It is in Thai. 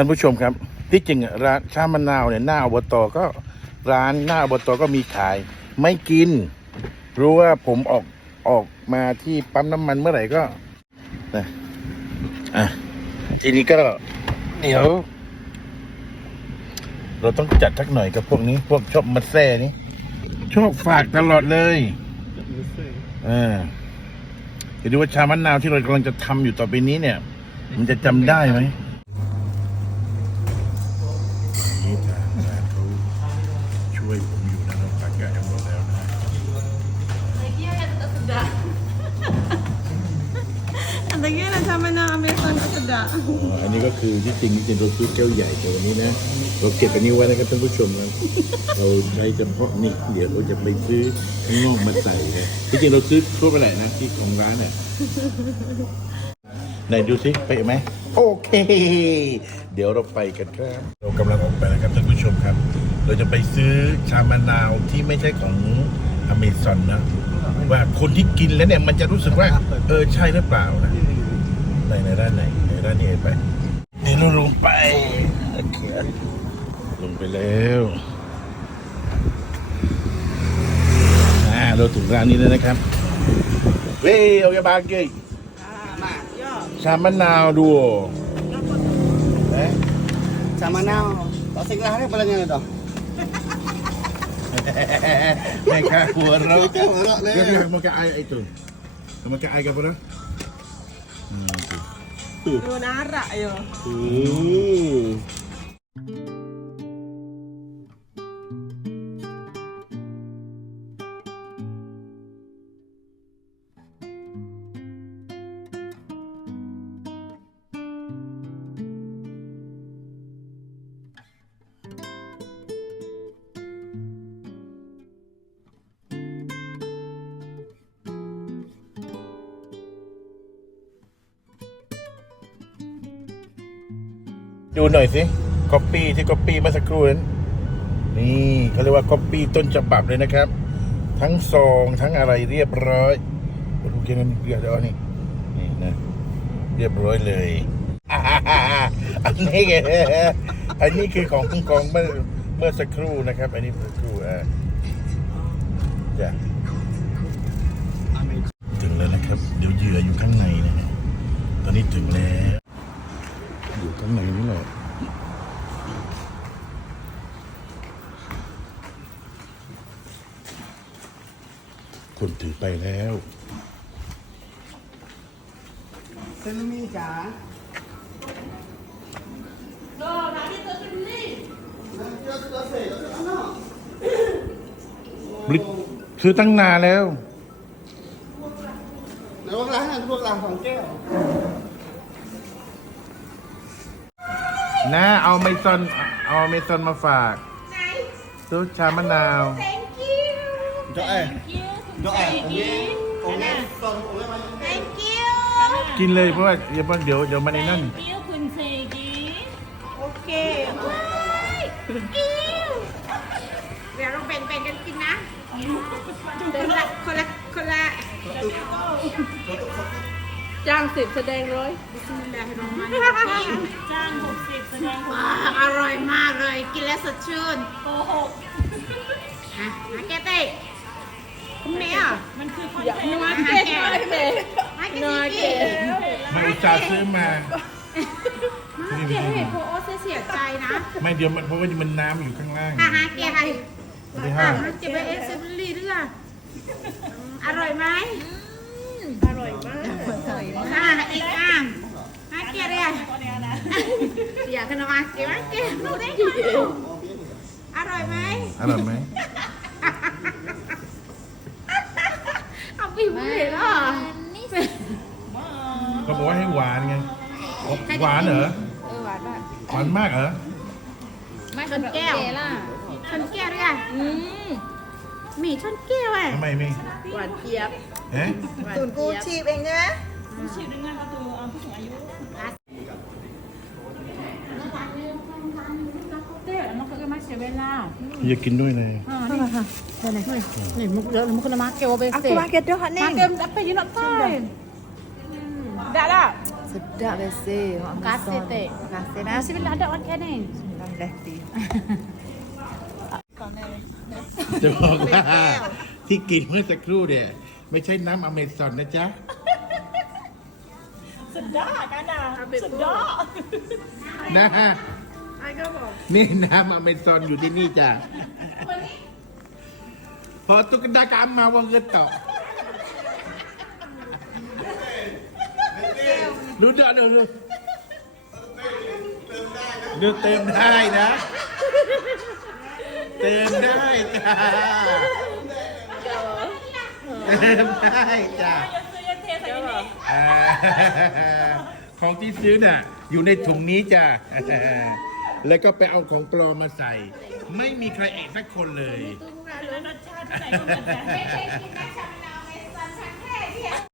ท่านผู้ชมครับ ที่จริงอะร้านชามะนาวเนี่ยหน้าอบตก็ร้านหน้าอบตก็มีขาย ไม่กิน รู้ว่าผมออกออกมาที่ปั๊มน้ำมันเมื่อไหร่ก็นะอะทีนี้ก็เดี๋ยว เราต้องจัดทักหน่อยกับพวกนี้ พวกชอบมาแซ่นี่ชอบฝากตลอดเลยเออเดี๋ยวดูว่าชามะนาวที่เรากำลังจะทำอยู่ต่อไปนี้เนี่ย มันจะจำได้ไหม อันนี้ก็คือที่จริงจริงเราซื้อแก้วใหญ่แต่วันนี้นะเราเก็บอันนี้ไว้นะครับท่านผู้ชมนะเราใช้เฉพาะนี่เดี๋ยวเราจะไปซื้อข้างนอกมาใส่นะที่จริงเราซื้อทั่วไปแหละนะที่ของร้านเนี่ยไหนดูสิไปะไหมโอเค เดี๋ยวเราไปกันครับ เรากำลังออกไปนะครับท่านผู้ชมครับ เราจะไปซื้อชามะนาวที่ไม่ใช่ของอเมซอนนะว่าคนที่กินแล้วเนี่ยมันจะรู้สึกว่า เออใช่หรือเปล่านะในในด้านไหน ในด้านนี้ไปเดี๋ยวเราลงไปโอเคลงไปแล้วอ่าเราถึงร้านนี้แล้วนะครับเว้ยเอากระบาเกยชามะนาวดูเอ๊ะ Sama na. O sige lang, pala niya na to. ไม่ค่าหัวเราะ Ikaw, wala na ก็ yan. คือมันก็ไอไอตุนมันก็ไอกับพ วกเราอืม Nara ayo. ดูหน่อยสิก๊อปปี้ที่ก๊อปปี้เมื่อสักครู่นั้นนี่เขาเรียกว่าก๊อปปี้ต้นฉบับเลยนะครับ ทั้งซองทั้งอะไรเรียบร้อยดูแค่นั้นเรียบร้อยนี่นี่นะเรียบร้อยเลยอันนี้ไงอันนี้คือของกองเมื่อเมื่อสักครู่นะครับ อันนี้เมื่อสักครู่อ่า คนถือไปแล้ว Selumi ka? บลิซื้อตั้งนานแล้ว Dalawang lahat, dalawang lahat. Ang kaya. นะเอาเมซอนเอาเมซอนมาฝากซื้อชามะนาว Thank you. Do eh. Do eh. Uli. Uli. Son, uli man. Thank you. กินเลยเพราะว่าเดี๋ยวมันเดี๋ยวเดี๋ยวมันในนั่นเกี้ยวคุณเซกี Okay. Thank you. เดี๋ยวเราแบ่งๆกันกินนะคนละคนละคนละจ้างสิบแสดงร้อยบิสมิลลาฮิรเราะห์มานิรเราะฮีมจ้างหกสิบแสดงผลอ่าอร่อยมากเลย กินแล้วสดชื่นโกหกฮะมาเกตเต้ คุณแม่อะมันคือคอนเทนต์มาเกตมาเกตมาเกตไม่อุตส่าห์ซื้อมามาเกตให้โพโอเสียใจนะ ไม่เดี๋ยวมันเพราะว่ามันน้ำอยู่ข้างล่างฮ่าฮ่าเกตให้ไม่ได้อะห้ามาเกตไปเอฟเซฟลี่ด้วยอะอร่อยไหมอร่อยมากอะอีกอะมาเกตเลยอะอยากขนมมาเกตมาเกตรู้ได้ไงอร่อยไหมอร่อยไหม เอาไปหูเลยเหรอเขาบอกว่าให้หวานไงหวานเหรอเออหวานมากหวานมากเหรอไม่ชนแก้วชนแก้วด้วยอะหมีชนแก้วอะทำไมไม่หวานเจี๊ยบเอ๊ะสูตรกูชีพเองใช่ไหมฉีดในงานประตูเอาผู้สูงอายุเต้มันก็ไม่ เสียเวลาอยากกินด้วยเลยนี่มุกเยอะมุกนะมาเกลไป Aku เซ่ market dah มา ni. เกลไปยืนหลับใต้ได้ละ Sedap biasa. Mak Terima kasih, Amazon. Tek. Terima kasih. Nah, sebelah ada on kan ni. Alhamdulillah, Tek. จะบอกว่าที่กินเมื่อสักครู่เนี่ย ไม่ใช่น้ำอเมซอนนะจ๊ะ Sedap kan dah. Sedap. นะฮะ นี่น้ำอเมซอนอยู่ที่นี่จ้ะพอตุ๊กตากามมาว่าเงินต่อรู้จักเนอะเนื้อเติมได้นะ เติมได้จ้าเติมได้จ้าอ่าของที่ซื้อน่ะ อยู่ในถุงนี้จ้ะ แล้วก็ไปเอาของปลอมมาใส่ ไม่มีใครเอกสักคนเลยรสชาติใส่ไม่เคยกินนะชาลาวในวันครั้แรกที่